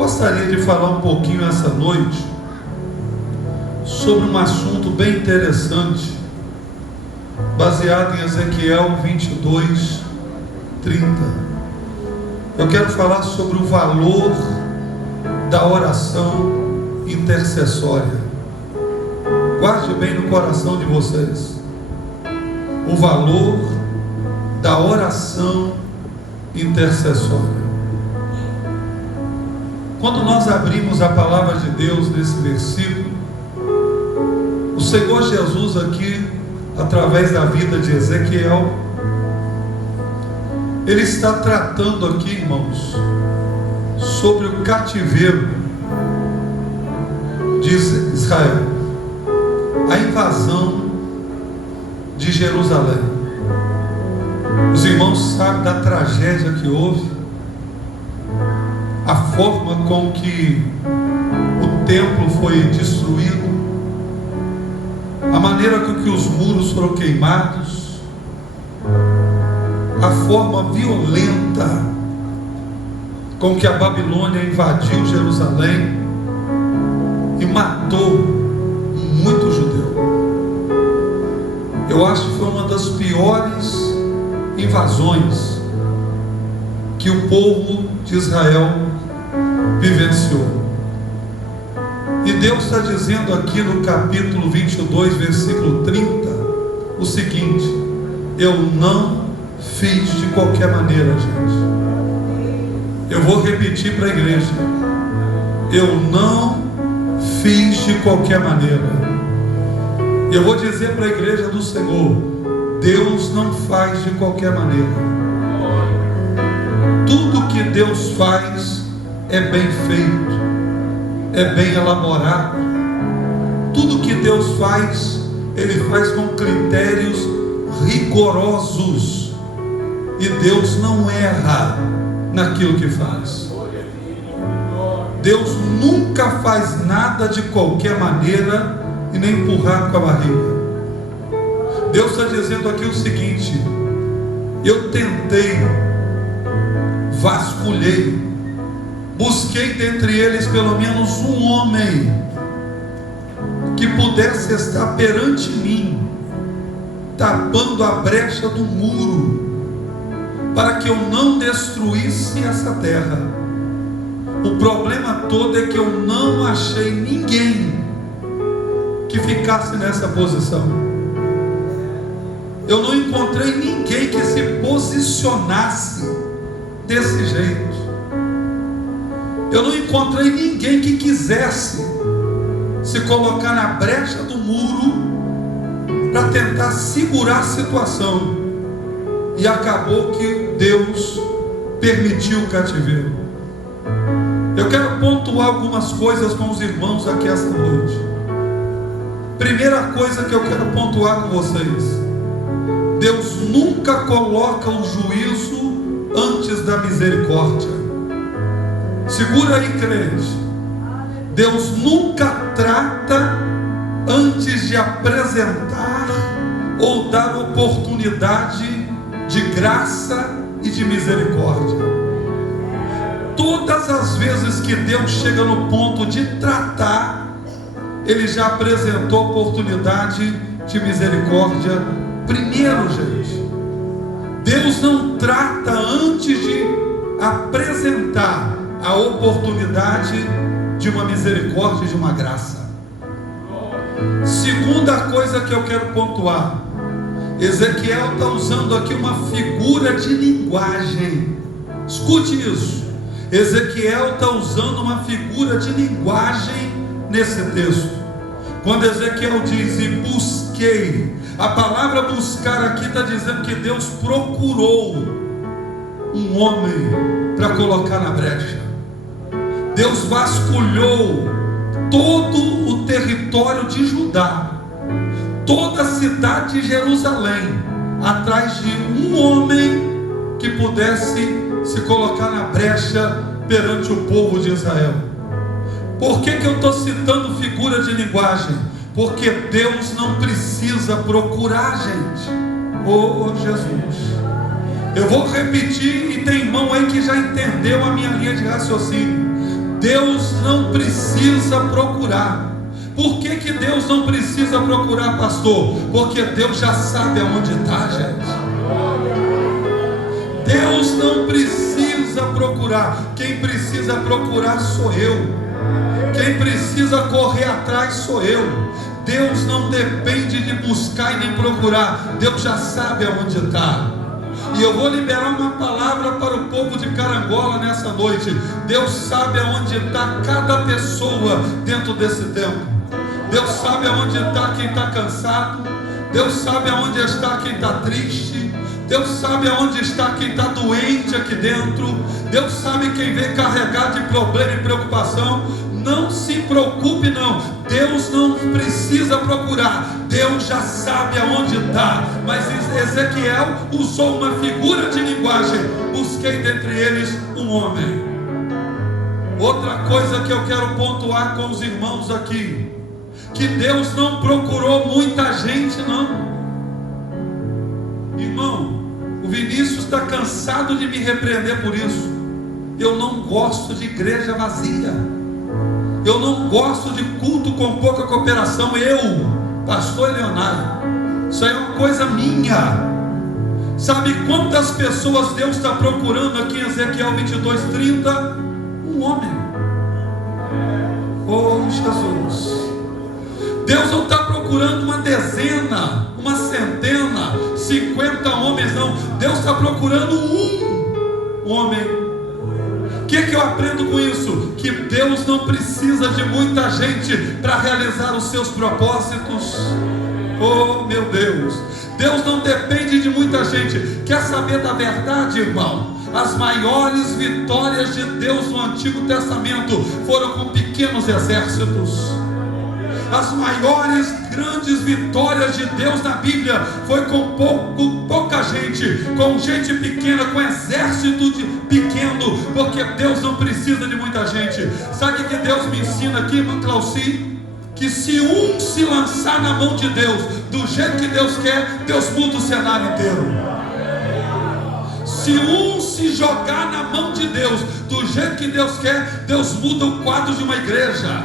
gostaria de falar um pouquinho essa noite sobre um assunto bem interessante, baseado em Ezequiel 22, 30. Eu quero falar sobre o valor da oração intercessória. Guarde bem no coração de vocês o valor da oração intercessória. Quando nós abrimos a palavra de Deus nesse versículo, o Senhor Jesus aqui, através da vida de Ezequiel, ele está tratando aqui, irmãos, sobre o cativeiro de Israel, a invasão de Jerusalém. Os irmãos sabem da tragédia que houve, a forma com que o templo foi destruído, a maneira com que os muros foram queimados, a forma violenta com que a Babilônia invadiu Jerusalém e matou muito judeu. Eu acho que foi uma das piores invasões que o povo de Israel vivenciou. E Deus está dizendo aqui no capítulo 22, versículo 30, o seguinte: eu não fiz de qualquer maneira, gente. Eu vou repetir para a igreja: eu não fiz de qualquer maneira. Eu vou dizer para a igreja do Senhor: Deus não faz de qualquer maneira. Tudo que Deus faz é bem feito, é bem elaborado. Tudo que Deus faz, Ele faz com critérios rigorosos. E Deus não erra naquilo que faz. Deus nunca faz nada de qualquer maneira e nem empurrar com a barriga. Deus está dizendo aqui o seguinte: eu tentei, vasculhei, busquei dentre eles pelo menos um homem que pudesse estar perante mim, tapando a brecha do muro, para que eu não destruísse essa terra. O problema todo é que eu não achei ninguém que ficasse nessa posição. Eu não encontrei ninguém que se posicionasse desse jeito. Eu não encontrei ninguém que quisesse se colocar na brecha do muro para tentar segurar a situação. E acabou que Deus permitiu o cativeiro. Eu quero pontuar algumas coisas com os irmãos aqui esta noite. Primeira coisa que eu quero pontuar com vocês: Deus nunca coloca o juízo antes da misericórdia. Segura aí, crente. Deus nunca trata antes de apresentar ou dar oportunidade de graça e de misericórdia. Todas as vezes que Deus chega no ponto de tratar, Ele já apresentou oportunidade de misericórdia primeiro, gente. Deus não trata antes de apresentar a oportunidade de uma misericórdia e de uma graça. Segunda coisa que eu quero pontuar: Ezequiel está usando aqui uma figura de linguagem. Escute isso. Ezequiel está usando uma figura de linguagem nesse texto. Quando Ezequiel diz e busquei, a palavra buscar aqui está dizendo que Deus procurou um homem para colocar na brecha. Deus vasculhou todo o território de Judá, toda a cidade de Jerusalém, atrás de um homem que pudesse se colocar na brecha perante o povo de Israel. Por que eu estou citando figura de linguagem? Porque Deus não precisa procurar, gente. Oh Jesus, eu vou repetir, e tem irmão aí que já entendeu a minha linha de raciocínio. Deus não precisa procurar. Por que Deus não precisa procurar, pastor? Porque Deus já sabe aonde está, gente. Deus não precisa procurar. Quem precisa procurar sou eu. Quem precisa correr atrás sou eu. Deus não depende de buscar e nem procurar. Deus já sabe aonde está. E eu vou liberar uma palavra para o povo de Carangola nessa noite. Deus sabe aonde está cada pessoa dentro desse tempo. Deus sabe aonde está quem está cansado. Deus sabe aonde está quem está triste. Deus sabe aonde está quem está doente aqui dentro. Deus sabe quem vem carregado de problema e preocupação. Não se preocupe não. Deus não precisa procurar. Deus já sabe aonde está. Mas Ezequiel usou uma figura de linguagem. Busquei dentre eles um homem. Outra coisa que eu quero pontuar com os irmãos aqui, que Deus não procurou muita gente não. Irmão, o Vinícius está cansado de me repreender por isso. Eu não gosto de igreja vazia. Eu não gosto de culto com pouca cooperação. Eu, pastor Leonardo, isso aí é uma coisa minha. Sabe quantas pessoas Deus está procurando aqui em Ezequiel 22:30? Um homem. Oh Jesus. Deus não está procurando uma dezena, uma centena, 50 homens, não. Deus está procurando um homem. O que eu aprendo com isso? Que Deus não precisa de muita gente para realizar os seus propósitos. Oh meu Deus, Deus não depende de muita gente. Quer saber da verdade, irmão? As maiores vitórias de Deus no Antigo Testamento foram com pequenos exércitos. As maiores grandes vitórias de Deus na Bíblia foi com pouca gente, com gente pequena, com exército pequeno, porque Deus não precisa de muita gente. Sabe o que Deus me ensina aqui, irmão Clauci? Que se um se lançar na mão de Deus, do jeito que Deus quer, Deus muda o cenário inteiro. Se um se jogar na mão de Deus, do jeito que Deus quer, Deus muda o quadro de uma igreja.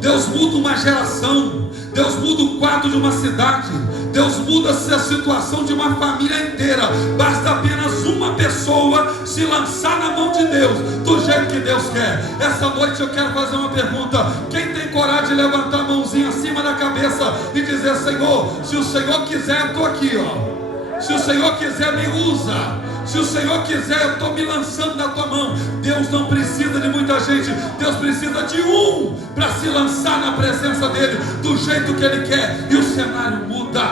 Deus muda uma geração. Deus muda o quadro de uma cidade. Deus muda a situação de uma família inteira. Basta apenas uma pessoa se lançar na mão de Deus, do jeito que Deus quer. Essa noite eu quero fazer uma pergunta. Quem tem coragem de levantar a mãozinha acima da cabeça e dizer: Senhor, se o Senhor quiser, eu estou aqui, ó. Se o Senhor quiser, me usa. Se o Senhor quiser, eu estou me lançando na tua mão. Deus não precisa de muita gente. Deus precisa de um para se lançar na presença dele, do jeito que ele quer, e o cenário muda.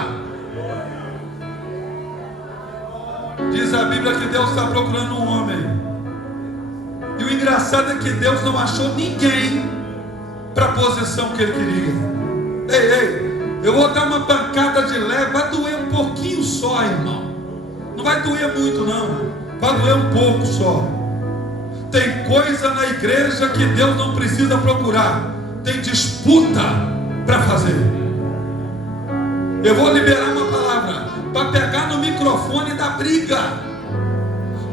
Diz a Bíblia que Deus está procurando um homem. E o engraçado é que Deus não achou ninguém para a posição que ele queria. Ei, eu vou dar uma pancada de leve. Vai doer um pouquinho só, irmão. Não vai doer muito não, vai doer um pouco só. Tem coisa na igreja que Deus não precisa procurar. Tem disputa para fazer. Eu vou liberar uma palavra para pegar no microfone da briga,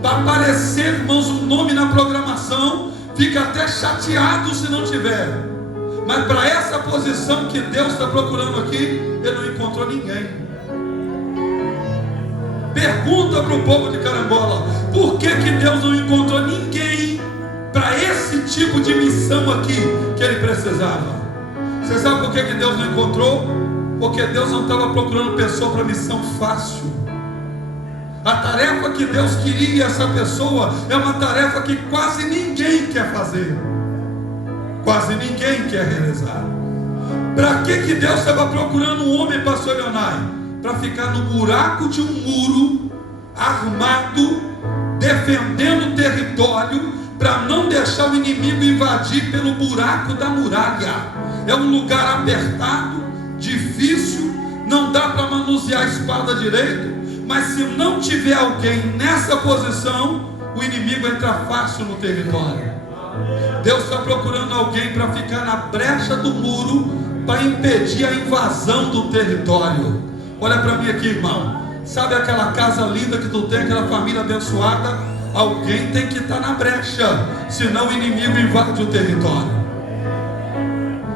para aparecer, irmãos, um nome na programação. Fica até chateado se não tiver. Mas para essa posição que Deus está procurando aqui, Ele não encontrou ninguém. Pergunta para o povo de Carangola: por que Deus não encontrou ninguém para esse tipo de missão aqui que ele precisava? Você sabe por que Deus não encontrou? Porque Deus não estava procurando pessoa para missão fácil. A tarefa que Deus queria essa pessoa é uma tarefa que quase ninguém quer fazer, quase ninguém quer realizar. Para que Deus estava procurando um homem, pastor Leonardo? Para ficar no buraco de um muro, armado, defendendo o território, para não deixar o inimigo invadir pelo buraco da muralha. É um lugar apertado, difícil, não dá para manusear a espada direito, mas se não tiver alguém nessa posição, o inimigo entra fácil no território. Deus está procurando alguém para ficar na brecha do muro, para impedir a invasão do território. Olha para mim aqui, irmão. Sabe aquela casa linda que tu tem, aquela família abençoada? alguém tem que estar na brecha, senão o inimigo invade o território.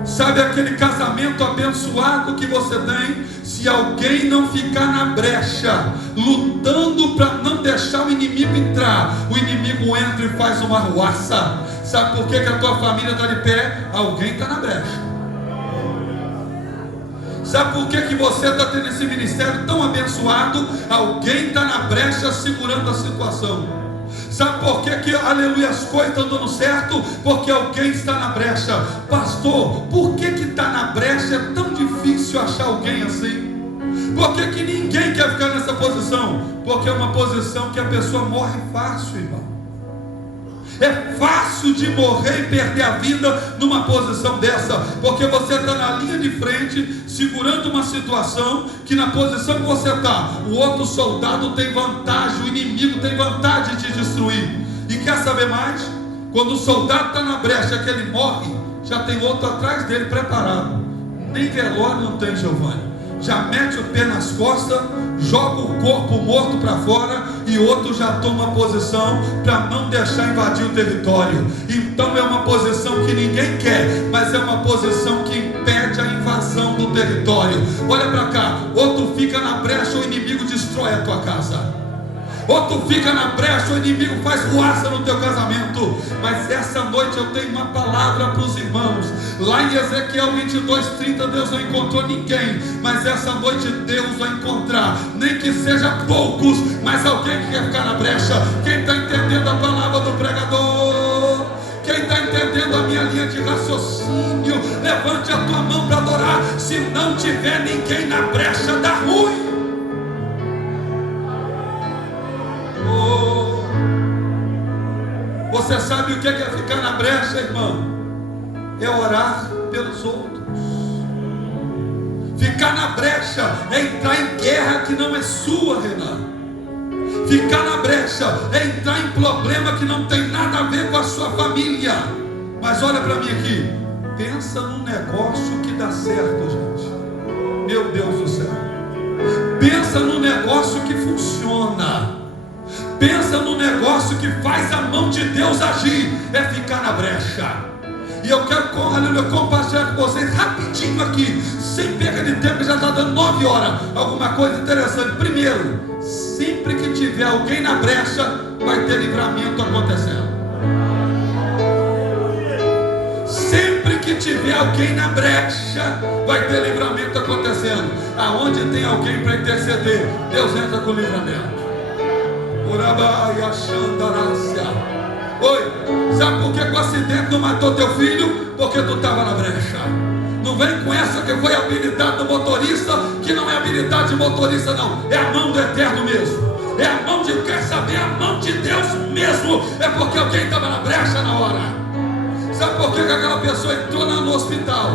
Sabe aquele casamento abençoado que você tem? Se alguém não ficar na brecha, lutando para não deixar o inimigo entrar, o inimigo entra e faz uma arruaça. Sabe por que a tua família está de pé? Alguém está na brecha. Sabe por que você está tendo esse ministério tão abençoado? Alguém está na brecha segurando a situação. Sabe por que aleluia, as coisas estão dando certo? Porque alguém está na brecha. Pastor, por que está na brecha? É tão difícil achar alguém assim. Por que ninguém quer ficar nessa posição? Porque é uma posição que a pessoa morre fácil, irmão. É fácil de morrer e perder a vida numa posição dessa, porque você está na linha de frente, segurando uma situação que na posição que você está, o outro soldado tem vantagem, o inimigo tem vantagem de te destruir. E quer saber mais? Quando o soldado está na brecha que ele morre, já tem outro atrás dele preparado. Nem velório não tem, Giovanni. Já mete o pé nas costas, joga o corpo morto para fora, e outro já toma posição para não deixar invadir o território. Então é uma posição que ninguém quer, mas é uma posição que impede a invasão do território. Olha para cá, outro fica na brecha, o inimigo destrói a tua casa. Outro fica na brecha, o inimigo faz ruaça no teu casamento. Mas essa noite eu tenho uma palavra para os irmãos. Lá em Ezequiel 22:30, Deus não encontrou ninguém, mas essa noite Deus vai encontrar, nem que seja poucos, mas alguém que quer ficar na brecha. Quem está entendendo a palavra do pregador? Quem está entendendo a minha linha de raciocínio? Levante a tua mão para adorar. Se não tiver ninguém na brecha, dá ruim. Você sabe o que é ficar na brecha, irmão? É orar pelos outros. Ficar na brecha é entrar em guerra que não é sua, Renan. Ficar na brecha é entrar em problema que não tem nada a ver com a sua família. Mas olha para mim aqui. Pensa num negócio que dá certo, gente. Meu Deus do céu. Pensa num negócio que funciona. Pensa no negócio que faz a mão de Deus agir. É ficar na brecha. E eu quero compartilhar com vocês rapidinho aqui, sem perda de tempo, já está dando 9 horas. Alguma coisa interessante. Primeiro, sempre que tiver alguém na brecha, vai ter livramento acontecendo. Sempre que tiver alguém na brecha, vai ter livramento acontecendo. Aonde tem alguém para interceder, Deus entra com livramento. Oi, sabe por que o acidente não matou teu filho? Porque tu estava na brecha. Não vem com essa que foi a habilidade do motorista, que não é habilidade de motorista não, é a mão do Eterno mesmo. É a mão de, quer saber, a mão de Deus mesmo. É porque alguém estava na brecha na hora. Sabe por que aquela pessoa entrou no hospital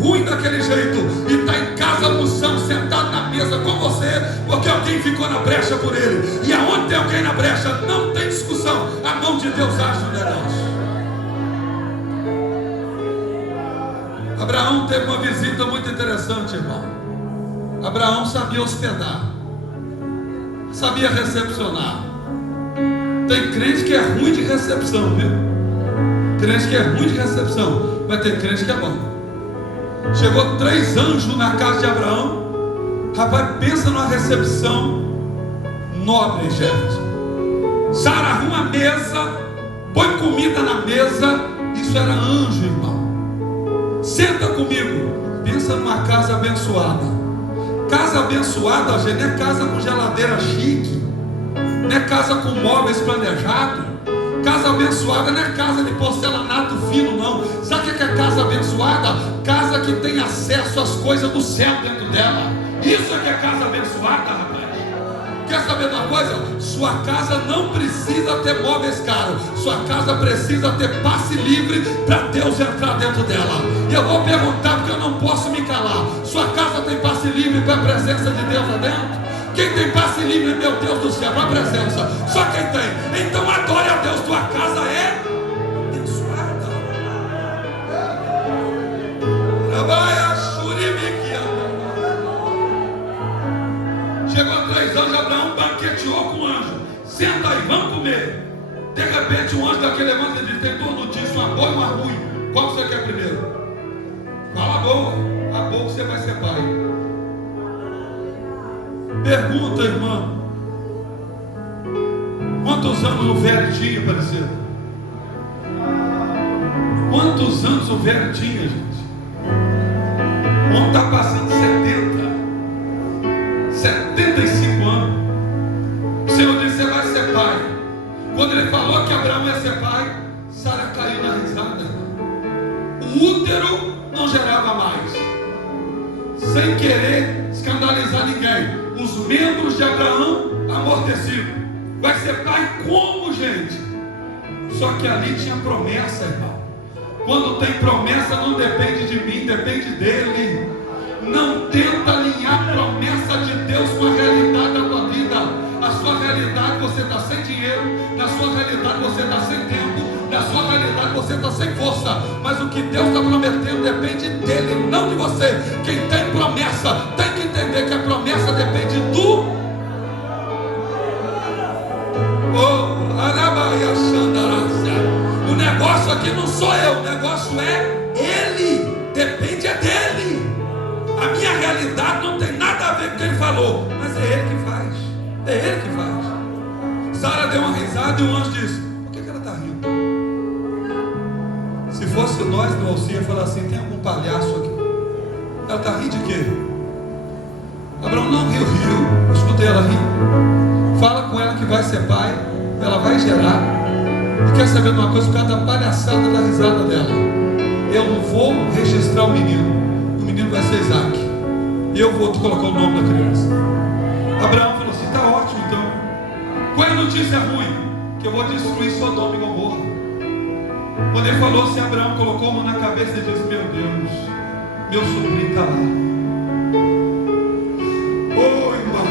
ruim daquele jeito e está em casa almoçando, sentado na mesa com você? Porque alguém ficou na brecha por ele. E aonde tem alguém na brecha, não tem discussão. A mão de Deus age no negócio. Abraão teve uma visita muito interessante, irmão. Abraão sabia hospedar, sabia recepcionar. Tem crente que é ruim de recepção, viu? Crente que é ruim de recepção. Vai ter crente que é bom. Chegou 3 anjos na casa de Abraão. Rapaz, pensa numa recepção nobre, gente. Sara arruma a mesa, põe comida na mesa. Isso era anjo, irmão. Senta comigo. Pensa numa casa abençoada. Casa abençoada, gente, não é casa com geladeira chique, não é casa com móveis planejados. Casa abençoada não é casa de porcelanato fino, não. Sabe o que é casa abençoada? Casa que tem acesso às coisas do céu dentro dela. Isso é que é casa abençoada, rapaz. Quer saber de uma coisa? Sua casa não precisa ter móveis caros. Sua casa precisa ter passe livre para Deus entrar dentro dela. E eu vou perguntar porque eu não posso me calar. Sua casa tem passe livre para a presença de Deus lá dentro? Quem tem passe livre, meu Deus do céu, para a presença? Só quem tem. Então adore a Deus. Tua casa é abençoada. Chegou 3 anos, Abraão banqueteou com o anjo. Senta aí, vamos comer. ruim. Qual você quer primeiro? Fala a boa. A boa que você vai ser pai. Pergunta, irmão. Quantos anos o velho tinha, parecido? Quantos anos o velho tinha, gente? O homem está passando 75 anos. O Senhor disse: você vai ser pai. Quando ele falou que Abraão ia ser pai, Sara caiu na risada. O útero não gerava mais. Sem querer escandalizar ninguém, os membros de Abraão amortecidos. Vai ser pai como, gente? Só que ali tinha promessa, irmão. Quando tem promessa, não depende de mim, depende dele. Não tenta alinhar a promessa de Deus com a realidade da tua vida. A sua realidade, você está sem dinheiro. Na sua realidade, você está sem tempo. Na sua realidade, você está sem força. Mas o que Deus está prometendo depende dele, não de você. Quem tem promessa tem que entender que a promessa depende do... O negócio aqui não sou eu, o negócio é ele, depende dele. A minha realidade não tem nada a ver com o que ele falou, mas é ele que faz. É ele que faz. Sara deu uma risada e o anjo disse: por que ela está rindo? Se fosse nós no Alcinha falar assim: tem algum palhaço aqui? Ela está rindo de quê? Abraão não riu. Eu escutei ela rir. Fala com ela que vai ser pai, ela vai gerar. E quer saber de uma coisa? Por causa da palhaçada da risada dela, eu não vou registrar o menino vai ser Isaac, e eu vou colocar o nome da criança. Abraão falou assim: está ótimo então. Qual é a notícia ruim? Que eu vou destruir Sodoma e Gomorra. Quando ele falou assim, Abraão colocou a mão na cabeça e disse: meu Deus, meu sobrinho está lá. Ô irmão,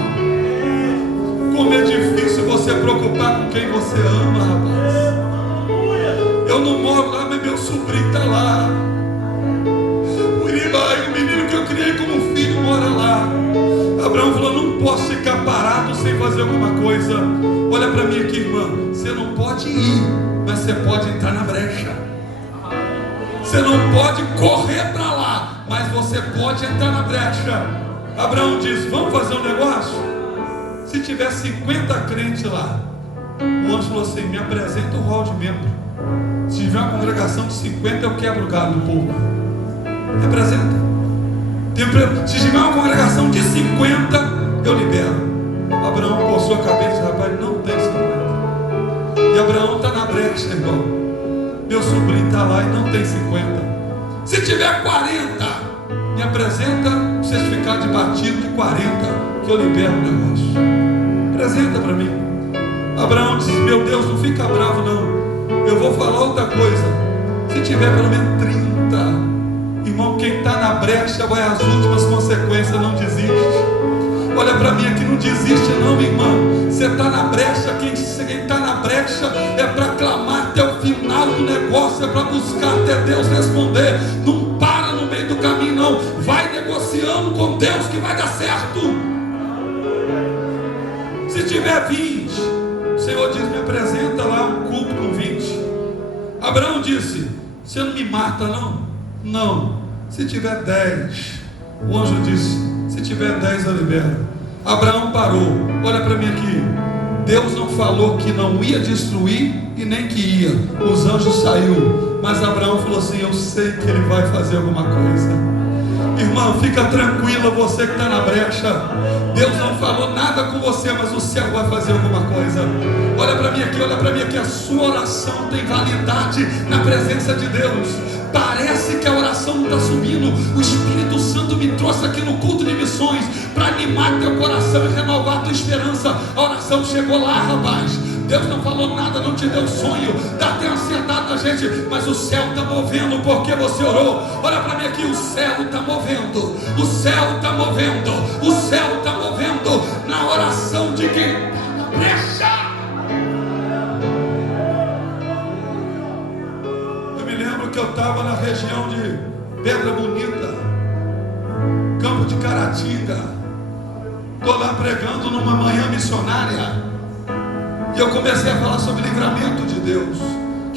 como é difícil você preocupar com quem você ama, rapaz. Eu não moro lá, mas meu sobrinho está lá. O menino que eu criei como filho mora lá. Abraão falou: não posso ficar parado sem fazer alguma coisa. Olha para mim aqui, irmã. Você não pode ir, mas você pode entrar na brecha. Você não pode correr para lá, mas você pode entrar na brecha. Abraão disse: vamos fazer um negócio? Se tiver 50 crentes lá, o anjo falou assim: me apresenta o rol de membro. Se tiver uma congregação de 50, eu quebro o galho do povo. Me apresenta. Se tiver uma congregação de 50, eu libero. Abraão coçou a cabeça e disse: rapaz, não tem 50. E Abraão está na brecha, irmão. Meu sobrinho está lá e não tem 50. Se tiver 40, me apresenta o certificado de batido de 40, que eu libero o negócio. Apresenta para mim. Abraão disse: meu Deus, não fica bravo não. Eu vou falar outra coisa. Se tiver pelo menos 30, irmão, quem está na brecha vai às últimas consequências, não desiste. Olha para mim aqui, não desiste não, irmão. Você está na brecha, quem está na brecha é para clamar até o final do negócio, é para buscar até Deus responder. Não para no meio do caminho não, vai negociando com Deus que vai dar certo. Se tiver 20, o Senhor diz: me apresenta lá um culto com 20. Abraão disse: você não me mata não? Não. Se tiver 10, o anjo disse: se tiver 10 eu libero. Abraão parou. Olha para mim aqui. Deus não falou que não ia destruir e nem que ia. Os anjos saíram, mas Abraão falou assim: eu sei que ele vai fazer alguma coisa. Irmão, fica tranquila, você que está na brecha. Deus não falou nada com você, mas o céu vai fazer alguma coisa. Olha para mim aqui, olha para mim aqui. A sua oração tem validade na presença de Deus. Parece que a oração não está subindo. O Espírito Santo me trouxe aqui no culto de missões para animar teu coração e renovar a tua esperança. A oração chegou lá, rapaz. Deus não falou nada, não te deu sonho, dá até ansiedade na gente, mas o céu está movendo porque você orou. Olha para mim aqui, o céu está movendo, o céu está movendo, o céu está movendo na oração de quem está na brecha. Eu me lembro que eu estava na região de Pedra Bonita, Campo de Caratinga, estou lá pregando numa manhã missionária. E eu comecei a falar sobre livramento de Deus,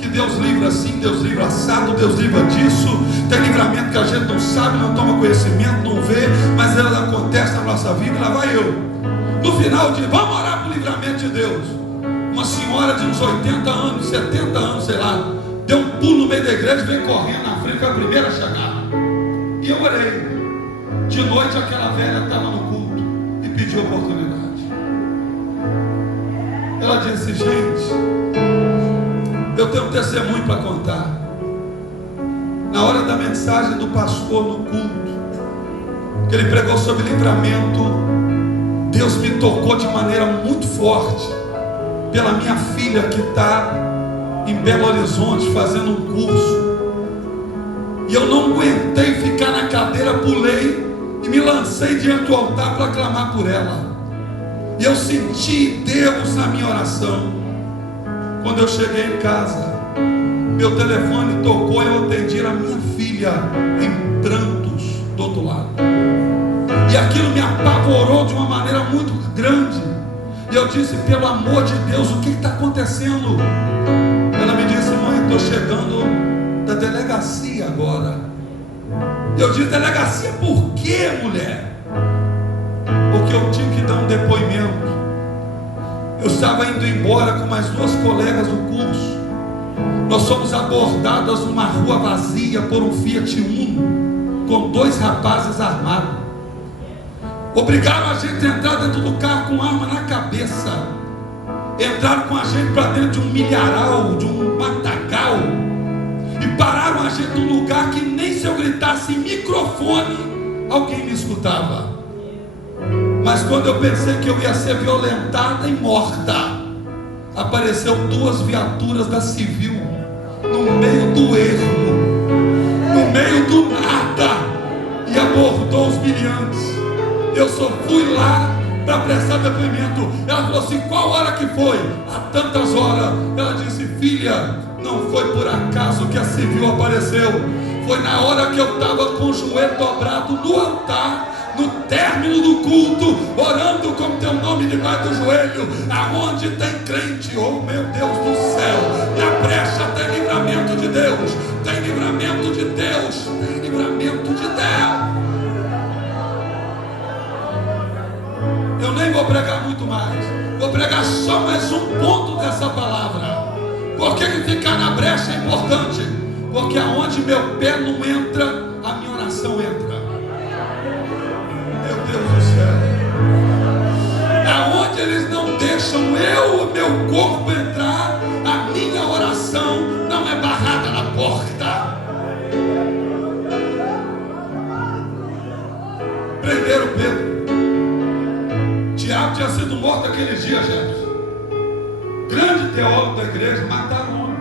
que Deus livra assim, Deus livra assado, Deus livra disso. Tem livramento que a gente não sabe, não toma conhecimento, não vê, mas ela acontece na nossa vida. Lá vai eu, no final de vamos orar por livramento de Deus. Uma senhora de uns 80 anos, 70 anos, sei lá, deu um pulo no meio da igreja, veio correndo na frente, foi a primeira a chegar. E eu orei. De noite aquela velha estava no culto e pediu oportunidade. Ela disse: gente, eu tenho um testemunho para contar. Na hora da mensagem do pastor no culto, que ele pregou sobre livramento, Deus me tocou de maneira muito forte pela minha filha que está em Belo Horizonte fazendo um curso. E eu não aguentei ficar na cadeira, pulei e me lancei diante do altar para clamar por ela. E eu senti Deus na minha oração. Quando eu cheguei em casa, meu telefone tocou e eu atendi a minha filha em prantos do outro lado. E aquilo me apavorou de uma maneira muito grande. E eu disse: pelo amor de Deus, o que está acontecendo? Ela me disse: mãe, estou chegando da delegacia agora. E eu disse: delegacia por quê, mulher? Porque eu tive que dar um depoimento. Eu estava indo embora com mais duas colegas do curso. Nós fomos abordadas numa rua vazia por um Fiat Uno com dois rapazes armados. Obrigaram a gente a entrar dentro do carro com arma na cabeça. Entraram com a gente para dentro de um milharal, de um matagal, e pararam a gente num lugar que nem se eu gritasse em microfone alguém me escutava. Mas quando eu pensei que eu ia ser violentada e morta, apareceu duas viaturas da civil no meio do ermo, no meio do nada, e abordou os miliantes. Eu só fui lá para prestar depoimento. Ela falou assim: qual hora que foi? Há tantas horas. Ela disse: filha, não foi por acaso que a civil apareceu. Foi na hora que eu estava com o joelho dobrado no altar, no término do culto, orando com teu nome debaixo do joelho, aonde tem crente. Oh meu Deus do céu, na brecha tem livramento de Deus, tem livramento de Deus, tem livramento de Deus. Eu nem vou pregar muito mais, vou pregar só mais um ponto dessa palavra. Por que ficar na brecha é importante? Porque aonde meu pé não entra, a minha oração entra. Meu Deus do céu, aonde eles não deixam eu, o meu corpo entrar, a minha oração não é barrada na porta. Prenderam Pedro. Tiago tinha sido morto aquele dia, gente. Grande teólogo da igreja, mataram o homem.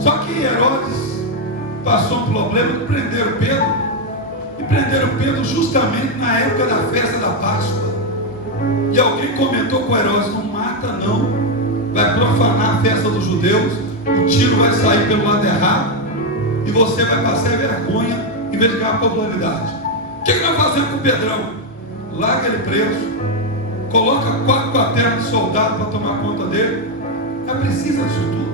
Só que Herodes passou um problema que prenderam Pedro. E prenderam Pedro justamente na época da festa da Páscoa. E alguém comentou com Herodes: não mata não, vai profanar a festa dos judeus, o tiro vai sair pelo lado errado e você vai passar vergonha em vez de ganhar popularidade. O que nós fazemos com o Pedrão? Larga ele preso, coloca 4 quartéis de soldado para tomar conta dele. Não precisa disso tudo.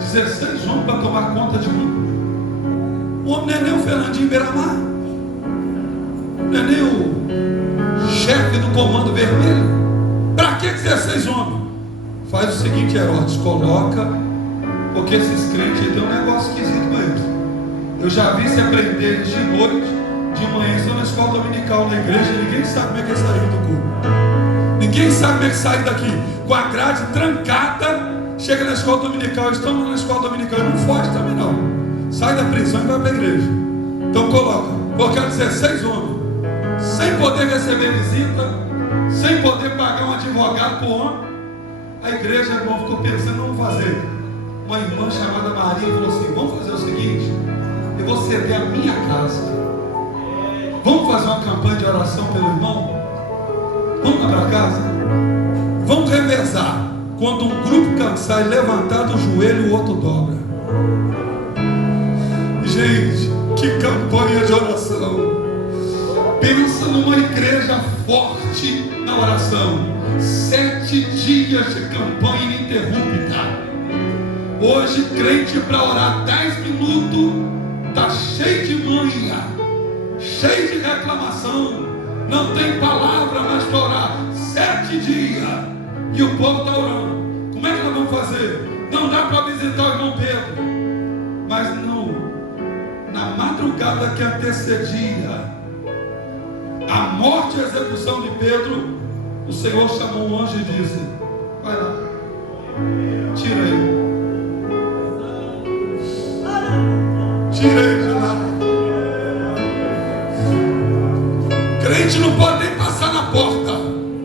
16 homens para tomar conta de um. O homem não é nem o Fernandinho Beiramar, não é nem o chefe do comando vermelho. Para que 16 homens? Faz o seguinte, Herodes, coloca, porque esses crentes têm um negócio esquisito com eles. Eu já vi se aprender eles de noite, de manhã estão na escola dominical, na igreja. Ninguém sabe como é que é sair do culto. Ninguém sabe como é que sai daqui. Com a grade trancada, chega na escola dominical. Estão na escola dominical e não foge também não. Sai da prisão e vai para a igreja. Então coloca 16 homens, sem poder receber visita, sem poder pagar um advogado por homem. A igreja, irmão, ficou pensando: vamos fazer. Uma irmã chamada Maria falou assim: vamos fazer o seguinte, eu vou ceder a minha casa. Vamos fazer uma campanha de oração pelo irmão? Vamos lá para casa? Vamos revezar. Quando um grupo cansar e levantar do joelho, o outro dobra. Gente, que campanha de oração. Pensa numa igreja forte na oração. 7 dias de campanha ininterrupta. Hoje, crente para orar 10 minutos, está cheio de manha, cheio de reclamação, não tem palavra mais para orar 7 dias, e o povo está orando. Como é que nós vamos fazer? Não dá para visitar o irmão Pedro, mas não, na madrugada que antecedia a morte e a execução de Pedro, o Senhor chamou um anjo e disse: vai lá, tira ele. Tirei de lá. Crente não pode nem passar na porta,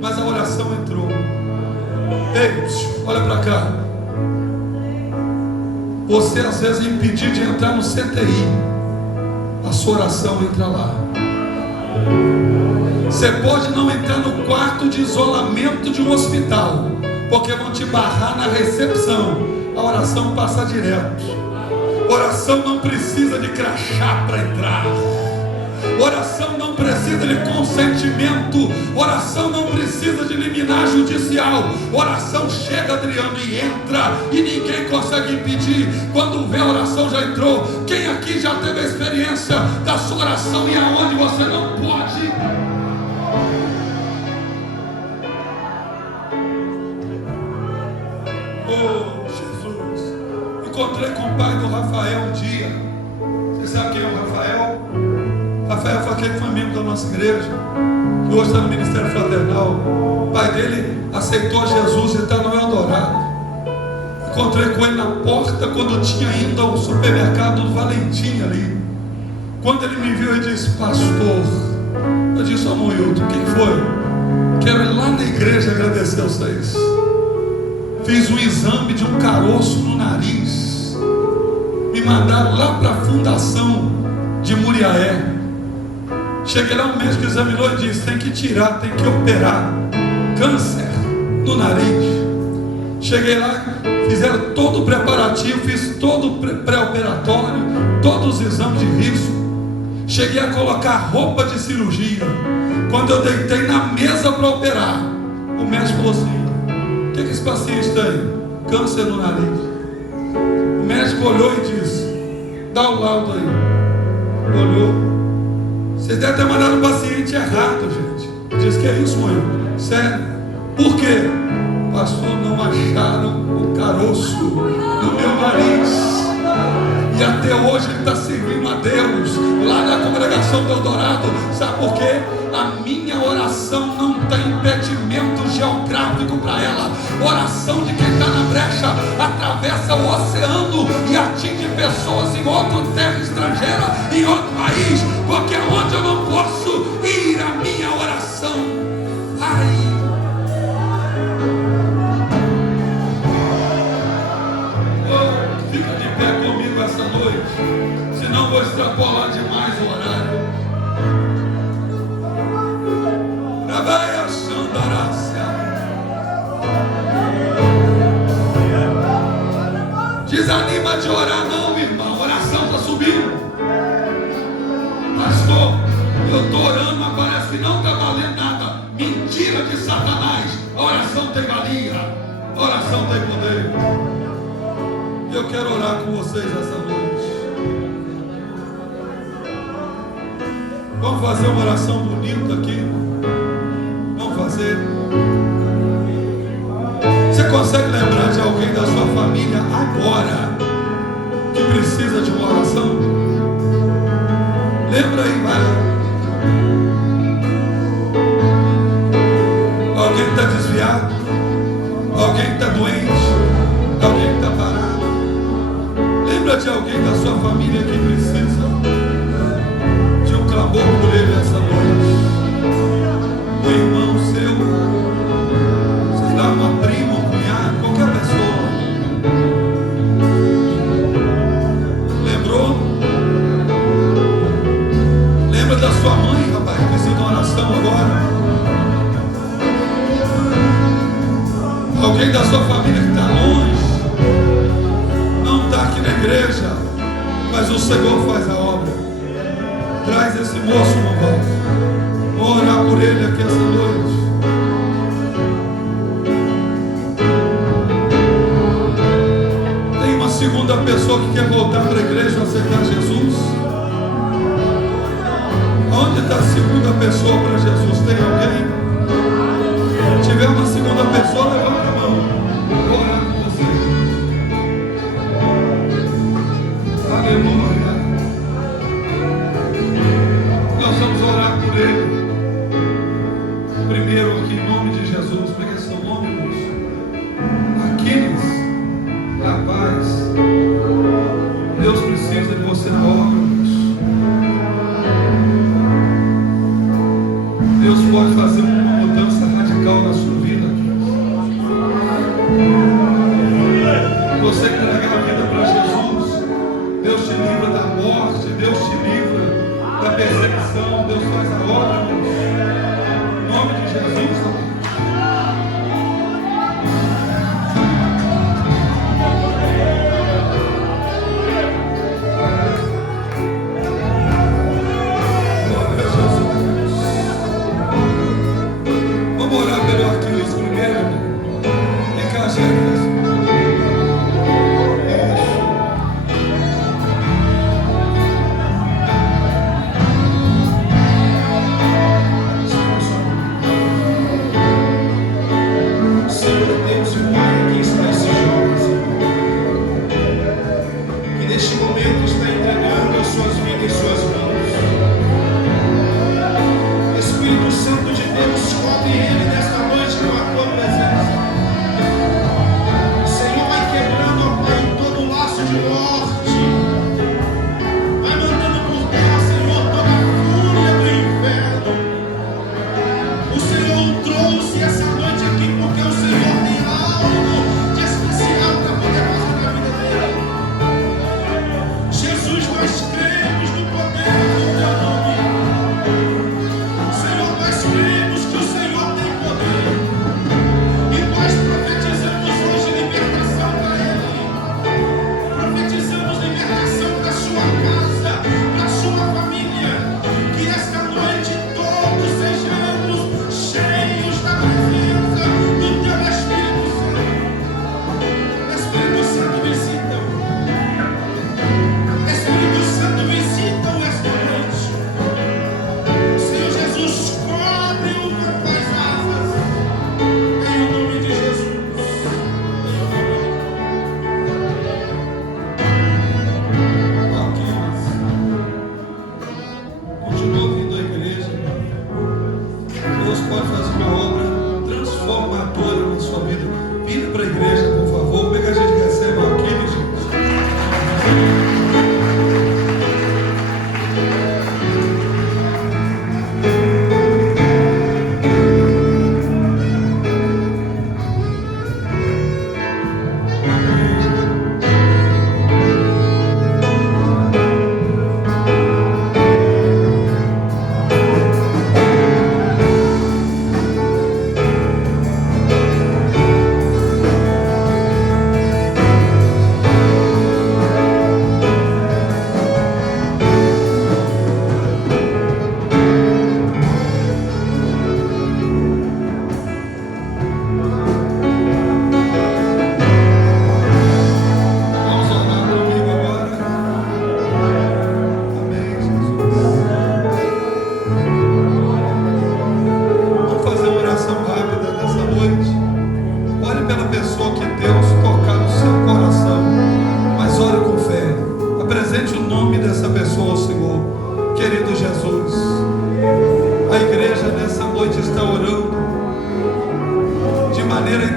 mas a oração entrou. Ei, olha para cá. Você às vezes é impedido de entrar no CTI, a sua oração entra lá. Você pode não entrar no quarto de isolamento de um hospital, porque vão te barrar na recepção. A oração passa direto. Oração não precisa de crachá para entrar. Oração não precisa de consentimento. Oração não precisa de liminar judicial. Oração chega, Adriano, e entra, e ninguém consegue impedir. Quando vê, a oração já entrou. Quem aqui já teve a experiência da sua oração e aonde você não pode? Oh, Jesus. Encontrei com o pai do Rafael um dia. Você sabe quem é o Rafael? Rafael foi aquele que foi membro da nossa igreja, que hoje está no Ministério Fraternal. O pai dele aceitou Jesus e está no Eldorado. Encontrei com ele na porta quando tinha ido ao supermercado do Valentim ali. Quando ele me viu, ele disse: pastor, eu disse: ô Moilton, o que foi? Quero ir lá na igreja agradecer a vocês. Fiz um exame de um caroço no nariz, me mandaram lá para a fundação de Muriaé. Cheguei lá, um médico examinou e disse: tem que tirar, tem que operar, câncer no nariz. Cheguei lá, fizeram todo o preparativo, fiz todo o pré-operatório, todos os exames de risco. Cheguei a colocar roupa de cirurgia. Quando eu deitei na mesa para operar, o médico falou assim: o que esse paciente tem? Câncer no nariz. O médico olhou e disse: dá o laudo aí. Olhou. Vocês devem ter mandado o paciente errado, gente. Disse: que é isso, mãe? Sério? Por quê? Pastor, não acharam o caroço no meu nariz. E até hoje ele está servindo a Deus lá na congregação do Eldorado. Sabe por quê? A minha oração não tem impedimento geográfico para ela. Oração de quem está na brecha atravessa o oceano e atinge pessoas em outra terra estrangeira, em outro país, porque onde eu não posso ir, a minha oração vai. Fica de pé comigo essa noite, senão vou extrapolar demais o horário. Trabalha, Xandarácia. Desanima de orar não, irmão. A oração está subindo. Pastor, eu estou orando, mas parece que não está valendo nada. Mentira de Satanás. A oração tem valia, a oração tem poder. Eu quero orar com vocês essa noite. Vamos fazer uma oração bonita aqui. Vamos fazer. Você consegue lembrar de alguém da sua família agora que precisa de uma oração? Lembra aí, vai. Alguém que está desviado, alguém que está doente, alguém que está parado. Lembra de alguém da sua família que precisa de um clamor por ele essa noite? Um irmão seu, sei lá, uma prima, um cunhado, qualquer pessoa. Lembrou? Lembra da sua mãe, rapaz, que precisa de uma oração agora? Alguém da sua família que está longe, não está aqui na igreja, mas o Senhor faz a obra. Traz esse moço, irmão. Vou orar por ele aqui essa noite. segunda pessoa que quer voltar para a igreja e aceitar Jesus? Onde está a segunda pessoa para Jesus? Tem alguém? Se tiver uma segunda pessoa, levanta a mão. Vou orar com você. Aleluia. Nós vamos orar por ele. Primeiro aqui em nome de Jesus. Pega seu nome, moço. Aquiles, rapaz, Deus precisa de você na obra, moço. Deus pode fazer uma mudança radical na sua vida. Você que entrega a vida para Jesus, Deus te livra da morte, Deus te livra da perseguição, Deus faz a obra, moço. Em nome de Jesus, amém.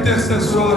Intercessória.